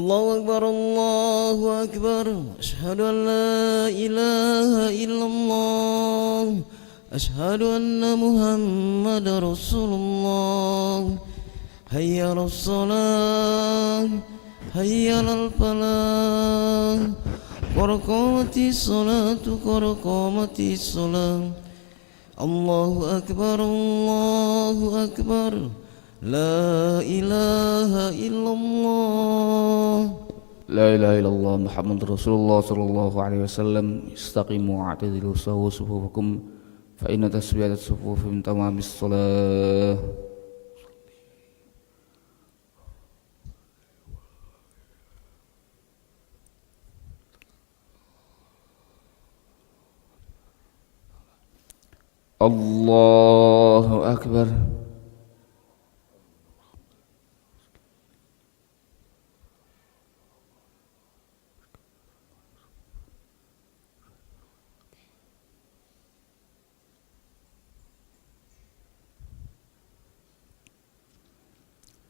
الله أكبر الله أكبر أشهد أن لا إله إلا الله أشهد أن محمد رسول الله حي على الصلاة حي على الفلاح قد قامت الصلاة قد قامت الصلاة الله أكبر الله أكبر لا إله إلا الله لا إله إلا الله محمد رسول الله صلى الله عليه وسلم استقيموا واعتدلوا سووا صفوفكم فإن تسوية الصفوف من تمام الصلاة الله أكبر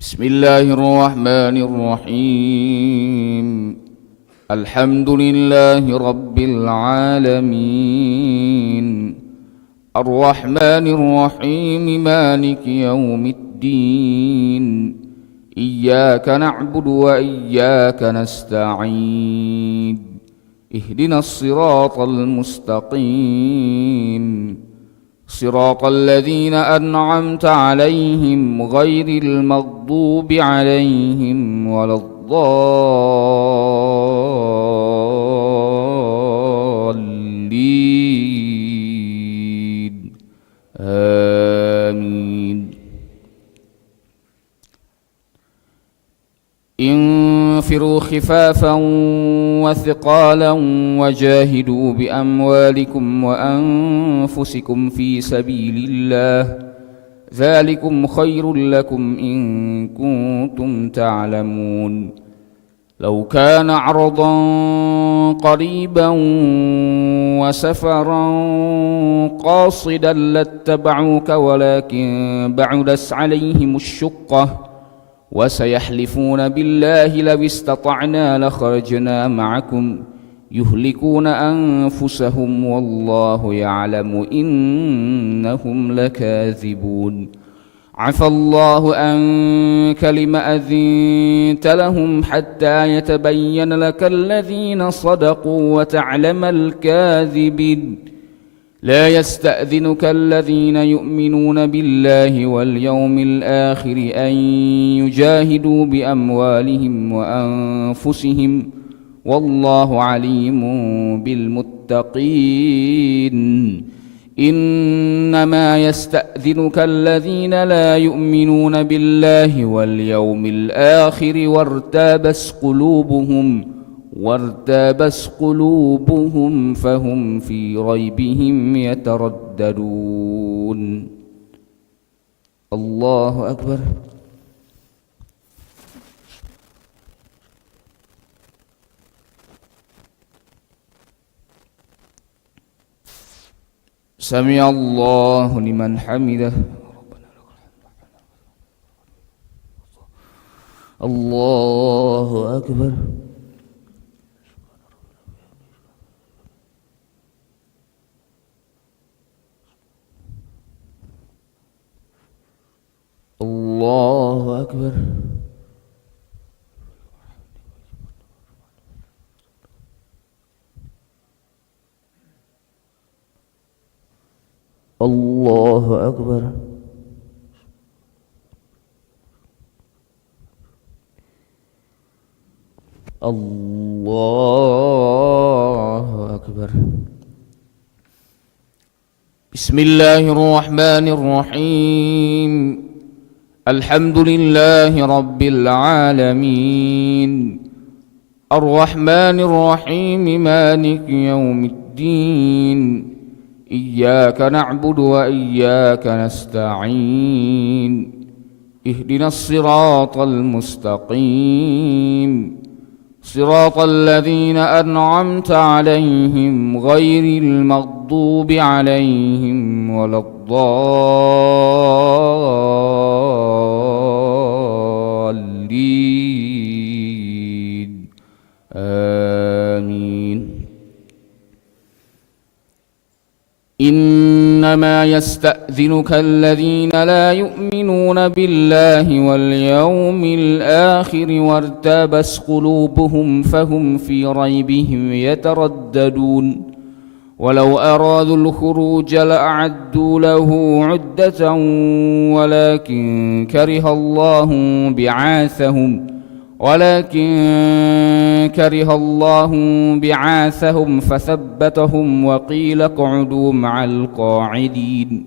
بسم الله الرحمن الرحيم الحمد لله رب العالمين الرحمن الرحيم مالك يوم الدين إياك نعبد وإياك نستعين اهدنا الصراط المستقيم صراط الذين أنعمت عليهم غير المغضوب عليهم ولا الضالين آمين انفروا خفافا وثقالا وجاهدوا بأموالكم وأنفسكم في سبيل الله ذلكم خير لكم إن كنتم تعلمون لو كان عرضا قريبا وسفرا قاصدا لاتبعوك ولكن بعدت عليهم الشقة وسيحلفون بالله لو استطعنا لخرجنا معكم يهلكون أنفسهم والله يعلم إنهم لكاذبون عفى الله عنك لم أذنت لهم حتى يتبين لك الذين صدقوا وتعلم الكاذبين لا يستأذنك الذين يؤمنون بالله واليوم الآخر أن يجاهدوا بأموالهم وأنفسهم والله عليم بالمتقين إنما يستأذنك الذين لا يؤمنون بالله واليوم الآخر وارتابت قلوبهم فهم في ريبهم يترددون الله أكبر سمع الله لمن حمده الله أكبر الله أكبر الله أكبر الله أكبر بسم الله الرحمن الرحيم الحمد لله رب العالمين الرحمن الرحيم مالك يوم الدين إياك نعبد وإياك نستعين اهدنا الصراط المستقيم صراط الذين أنعمت عليهم غير المغضوب عليهم ولا الضالين إنما يستأذنك الذين لا يؤمنون بالله واليوم الآخر وارتابت قلوبهم فهم في ريبهم يترددون ولو أرادوا الخروج لأعدوا له عدة ولكن كره الله بعاثهم فثبتهم وقيل اقعدوا مع القاعدين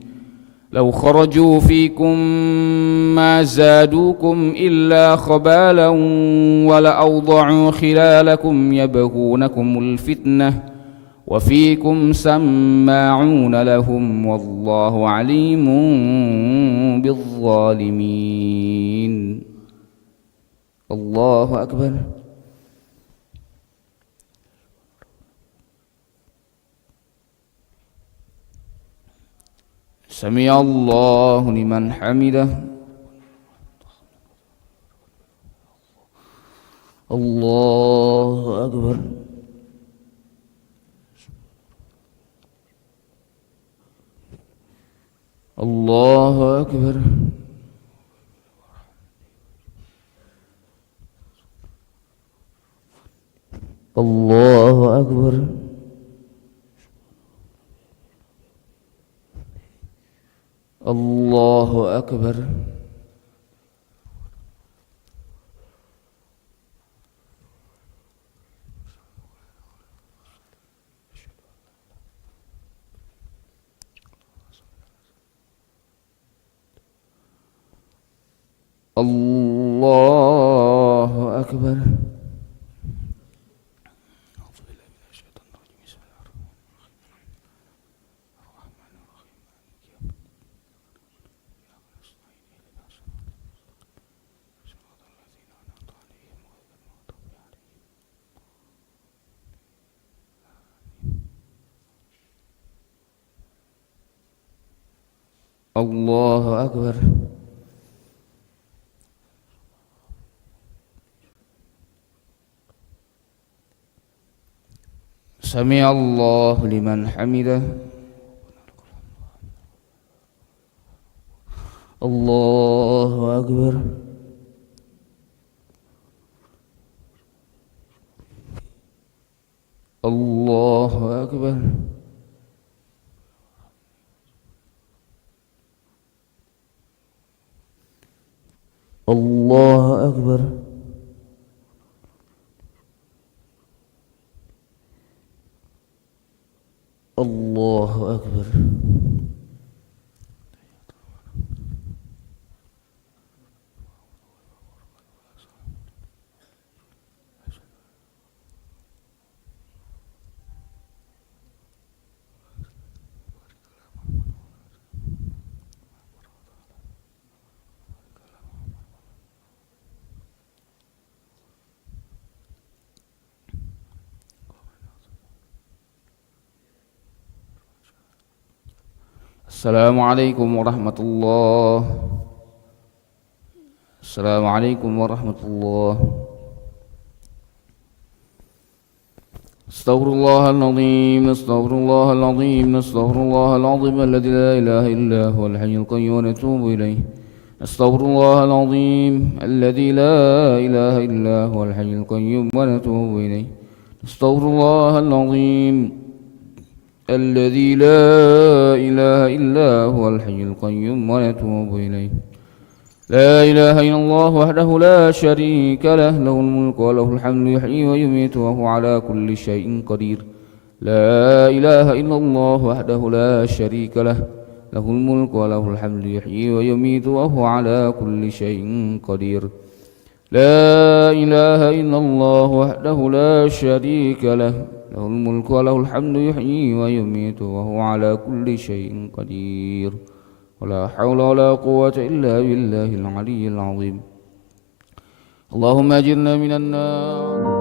لو خرجوا فيكم ما زادوكم إلا خبالا ولأوضعوا خلالكم يبغونكم الفتنة وفيكم سماعون لهم والله عليم بالظالمين. الله أكبر. سمع الله لمن حمده. الله أكبر. الله أكبر. الله أكبر. الله أكبر. الله أكبر. الله أكبر. سمع الله لمن حمده. الله أكبر. الله أكبر. الله أكبر. الله أكبر. السلام عليكم ورحمة الله. السلام عليكم ورحمة الله. استغفر الله العظيم. استغفر الله العظيم. استغفر الله العظيم الذي لا إله إلا هو الحي القيوم ونتوب إليه. استغفر الله العظيم الذي لا إله إلا هو الحي القيوم ونتوب إليه. استغفر الله العظيم الذي لا إله إلا هو الحي القيوم ونتوب إليه. لا إله إلا الله وحده لا شريك له له الملك وله الحمد يحيي ويميت وهو على كل شيء قدير. لا إله إلا الله وحده لا شريك له له الملك وله الحمد يحيي ويميت وهو على كل شيء قدير. لا إله إلا الله وحده لا شريك له له الملك وله الحمد يحيي ويميت وهو على كل شيء قدير. ولا حول ولا قوة إلا بالله العلي العظيم. اللهم أجرنا من النار.